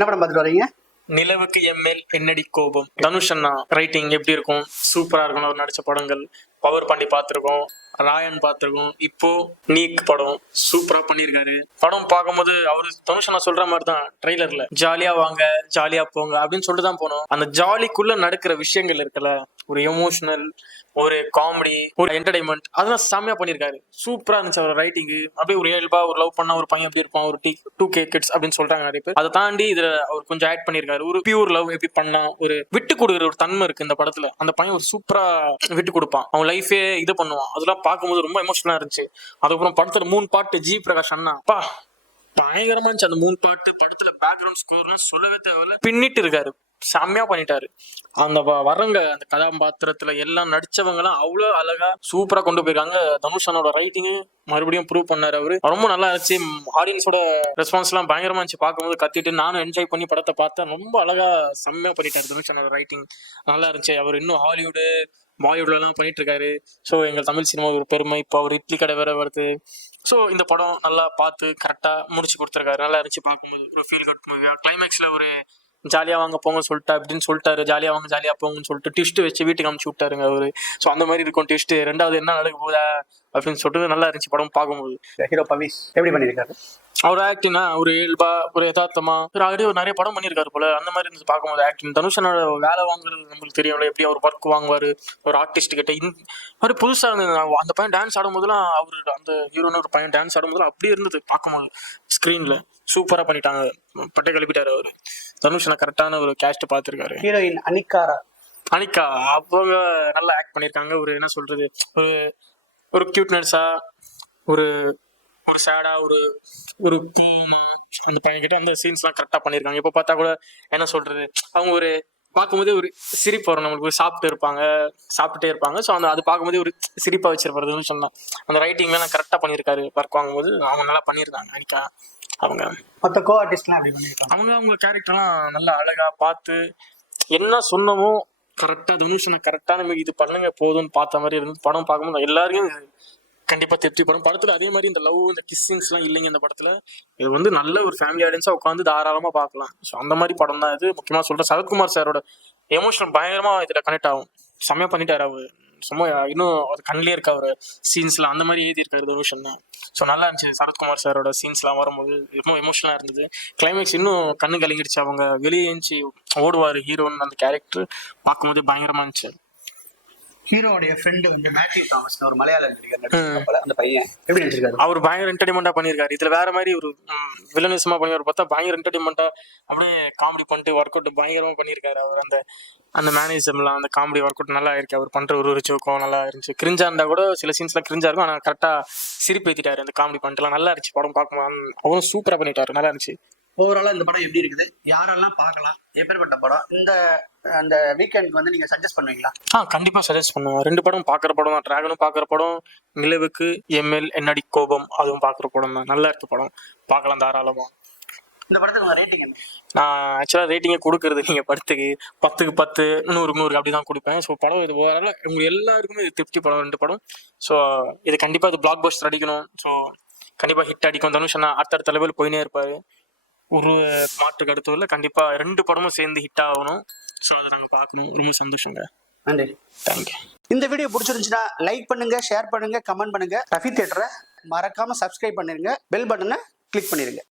என்ன படம் பார்த்துட்டு வரீங்க? நிலவுக்கு எம்எல் என்னடி கோபம். தனுஷ் அண்ணா ரைட்டிங் எப்படி இருக்கும்? சூப்பரா இருக்கும். அவர் நடிச்ச படங்கள் பவர் பாண்டி பார்த்துருக்கோம், ராயன் பார்த்துருக்கோம், இப்போ நீக் படம் சூப்பரா பண்ணியிருக்காரு. படம் பார்க்கும்போது அவரு தனுஷ் அண்ணா சொல்ற மாதிரி தான் ட்ரெய்லர்ல ஜாலியா வாங்க ஜாலியா போங்க அப்படின்னு சொல்லிட்டு தான் போனோம். அந்த ஜாலிக்குள்ள நடக்கிற விஷயங்கள் இருக்குல்ல, ஒரு எமோஷனல், ஒரு காமெடி, ஒரு என்டர்டைன்மெண்ட், அதெல்லாம் செம்மையா பண்ணியிருக்காரு. சூப்பரா இருந்துச்சு அவர் ரைட்டிங். அப்படியே ஒரு இயல்பா ஒரு லவ் பண்ண ஒரு பையன் எப்படி இருப்பான், ஒரு 2K கிட்ஸ் அப்படின்னு சொல்றாங்க நிறைய பேர். அதை தாண்டி இதுல அவர் கொஞ்சம் ஆட் பண்ணியிருக்காரு. ஒரு பியூர் லவ் எப்படி பண்ணா, ஒரு விட்டு கொடுக்குற ஒரு தன்மை இருக்கு இந்த படத்துல. அந்த பையன் ஒரு சூப்பரா விட்டு கொடுப்பான், அவன் லைஃபே இது பண்ணுவான். அதெல்லாம் பார்க்கும்போது ரொம்ப எமோஷனலா இருந்துச்சு. அதுக்கப்புறம் படத்துல 3 பாட்டு ஜி பிரகாஷ் அண்ணா பயங்கரமா இருந்துச்சு. அந்த 3 பாட்டு படத்துல பேக்ரவுண்ட் ஸ்கோர்லாம் சொல்லவே தேவையில்ல, பின்னிட்டு இருக்காரு, செம்மையா பண்ணிட்டாரு. அந்த வரங்க அந்த கதாபாத்திரத்துல எல்லாம் நடிச்சவங்க எல்லாம் அவ்வளவு அழகா சூப்பரா கொண்டு போயிருக்காங்க. தனுஷனோட ரைட்டிங் மறுபடியும் ப்ரூவ் பண்ணாரு. அவரு ரொம்ப நல்லா இருந்துச்சு. ஆடியன்ஸோட ரெஸ்பான்ஸ் எல்லாம் பயங்கரமா இருந்துச்சு. பார்க்கும்போது கத்திட்டு நானும் என்ஜாய் பண்ணி படத்தை பார்த்தேன். ரொம்ப அழகா செம்மையா பண்ணிட்டாரு. தனுஷனோட ரைட்டிங் நல்லா இருந்துச்சு. அவர் இன்னும் ஹாலிவுட் பாலிவுட்ல எல்லாம் பண்ணிட்டு இருக்காரு. ஸோ எங்கள் தமிழ் சினிமா ஒரு பெருமை. இப்போ அவர் இட்லி கடை வேற வருது. ஸோ இந்த படம் நல்லா பார்த்து கரெக்டா முடிச்சு கொடுத்துருக்காரு. நல்லா இருந்துச்சு பார்க்கும்போது. ஒரு ஃபீல் குட் மூவியா. கிளைமேக்ஸ்ல ஒரு ஜாலியா வாங்க போங்க சொல்லிட்டு அப்படின்னு சொல்லிட்டாரு. ஜாலியா வாங்க ஜாலியா போங்கன்னு சொல்லிட்டு ட்விஸ்ட் வச்சு வீட்டுக்கு அமுச்சு விட்டாருங்க அவரு. ஸோ அந்த மாதிரி இருக்கும் ட்விஸ்ட். ரெண்டாவது என்ன நடக்க போதா அப்படின்னு சொல்லிட்டு நல்லா இருந்துச்சு படம் பார்க்கும்போது. ஹீரோ பவிஷ் எப்படி பண்ணியிருக்காரு? அவர் ஆக்டிங்னா ஒரு இயல்பா, ஒரு யதார்த்தமா, ஒரு ஆல்ரெடி ஒரு நிறைய படம் பண்ணியிருக்காரு போல. அந்த மாதிரி இருந்து பார்க்கும்போது ஆக்டிங். தனுஷனோட வேலை வாங்குறது நம்மளுக்கு தெரியும்ல, எப்படி அவர் ஒர்க் வாங்குவாரு ஒரு ஆர்டிஸ்ட் கிட்ட. இந்த மாதிரி புதுசா இருந்தது. அந்த பையன் டான்ஸ் ஆடும்போதெல்லாம் அவரு அந்த ஹீரோன்னு ஒரு பையன் டான்ஸ் ஆடும்போதெல்லாம் அப்படியே இருந்தது பார்க்கும்போது. ஸ்கிரீன்ல சூப்பரா பண்ணிட்டாங்க. பட்டை கிளப்பிட்டாரு அவரு. தனுஷனை கரெக்டான ஒரு கேஸ்ட் பார்த்திருக்காரு. ஹீரோயின் அனிகா அவங்க நல்லா ஆக்ட் பண்ணியிருக்காங்க. ஒரு என்ன சொல்றது, ஒரு கியூட்னஸா, ஒரு ஒரு சேடா, ஒரு அந்த பையன் கிட்ட அந்த சீன்ஸ்லாம் கரெக்டா பண்ணியிருக்காங்க. இப்போ பார்த்தா கூட என்ன சொல்றது, அவங்க ஒரு பார்க்கும்போதே ஒரு சிரிப்பு வரும் நம்மளுக்கு. சாப்பிட்டுட்டே இருப்பாங்க. ஸோ அது பார்க்கும்போதே ஒரு சிரிப்பா வச்சிருப்பாருன்னு சொல்லலாம். அந்த ரைட்டிங்லாம் கரெக்டா பண்ணியிருக்காரு. ஒர்க் வாங்கும்போது அவங்க நல்லா பண்ணியிருக்காங்க. அனிகா அவங்க மற்ற கோ ஆர்டிஸ்ட்லாம் அப்படி பண்ணியிருக்காங்க. அவங்க கேரக்டர்லாம் நல்லா அழகா பார்த்து என்ன சொன்னமோ கரெக்டா தனுஷனை கரெக்டான இது பண்ணுங்க போதும்னு பார்த்த மாதிரி இருந்து படம் பார்க்கும்போது எல்லாருக்கும் கண்டிப்பா திருப்தி படம். படத்துல அதே மாதிரி இந்த லவ், இந்த கிஸ்ஸிங்ஸ் எல்லாம் இல்லைங்க இந்த படத்துல. இது நல்ல ஒரு ஃபேமிலி ஆடியன்ஸா உட்காந்து தாராளமா பார்க்கலாம். ஸோ அந்த மாதிரி படம் தான் இது. முக்கியமா சொல்றேன், சரத்குமார் சாரோட எமோஷனல் பயங்கரமா இதுல கனெக்ட் ஆகும். செம்மையா பண்ணிட்டாரு அவரு. சும்மா இன்னும் அது கண்ணிலே இருக்க ஒரு சீன்ஸ்லாம் அந்த மாதிரி எழுதி இருக்காரு தனுஷன் தான். ஸோ நல்லா இருந்துச்சு. சரத்குமார் சாரோட சீன்ஸ்லாம் வரும்போது ரொம்ப எமோஷனலா இருந்தது. கிளைமேக்ஸ் இன்னும் கண்ணு கலங்கிடுச்சு. அவங்க வெளியே எழுந்துச்சு ஓடுவாரு ஹீரோன்னு அந்த கேரக்டர் பார்க்கும்போது பயங்கரமா இருந்துச்சு. ஹீரோடைய ஃப்ரெண்டு மேத்யூ தாமஸ் ஒரு மலையாள நடிகர். அந்த பையன் எப்படி நடிச்சிருக்காரு? அவர் பயங்கர என்டர்டைன்மெண்டா பண்ணியிருக்காரு. இதுல வேற மாதிரி ஒரு வில்லனிசமா பண்ணிவார் பார்த்தா பயங்கர என்டர்டைன்மெண்டா அப்படியே காமெடி பண்ணிட்டு ஒர்க் அவுட் பயங்கரமா பண்ணியிருக்காரு. அவர் அந்த மேனேஜர்லாம் அந்த காமெடி ஒர்க் அவுட் நல்லா இருக்கு. அவர் பண்ற ஒரு ஜோக்கம் நல்லா இருந்துச்சு. கிரிஞ்சா இருந்தா கூட சில சீன்ஸ்லாம் கிரிஞ்சா இருக்கும், ஆனால் கரெக்டா சிரிப்பு ஏத்திட்டாரு. அந்த காமெடி பண்ணிட்டுலாம் நல்லா இருந்துச்சு. படம் பார்க்கும்போது அவரும் சூப்பரா பண்ணிட்டாரு. நல்லா இருந்துச்சு. ஓவராலா இந்த படம் எப்படி இருக்குது, யாரெல்லாம் பார்க்கலாம், எப்பேற்பட்ட படம், அந்த வீக்கெண்டுக்கு நீங்க சஜஸ்ட் பண்ணுவீங்களா? கண்டிப்பா சஜஸ்ட் பண்ணுவேன். 2 படம் பார்க்குற படம் தான். டிராகனும் பார்க்குற படம், நிலவுக்கு எம்எல் என்னடி கோபம் அதுவும் பார்க்குற படம் தான். நல்லா இருக்கு படம், பார்க்கலாம் தாராளமா. இந்த படத்துக்கு உங்க ரேட்டிங் என்ன? நான் ஆக்சுவலா ரேட்டிங்கே கொடுக்கறது நீங்க படத்துக்கு 10க்கு 10 100க்கு 100 அப்படிதான் கொடுப்பேன். ஸோ படம் இது ஓவரால உங்களுக்கு எல்லாருக்குமே இது திருப்தி படம். 2 படம். ஸோ இது கண்டிப்பா இது பிளாக் பஸ்டர் அடிக்கணும். ஸோ கண்டிப்பா ஹிட் அடிக்கும். தனுஷ் அடுத்தடுத்த லெவல் போயினே இருப்பாரு. ஒரு மாட்டுக்கு அடுத்ததுல கண்டிப்பா 2 படமும் சேர்ந்து ஹிட் ஆகணும். ஸோ அதை நாங்கள் பார்க்கணும். ரொம்ப சந்தோஷங்க. நன்றி. தேங்க்யூ. இந்த வீடியோ பிடிச்சிருந்துச்சுன்னா லைக் பண்ணுங்க, ஷேர் பண்ணுங்க, கமெண்ட் பண்ணுங்க. ரஃபி தியேட்டரை மறக்காம சப்ஸ்கிரைப் பண்ணிருங்க. பெல் பட்டனை கிளிக் பண்ணிருங்க.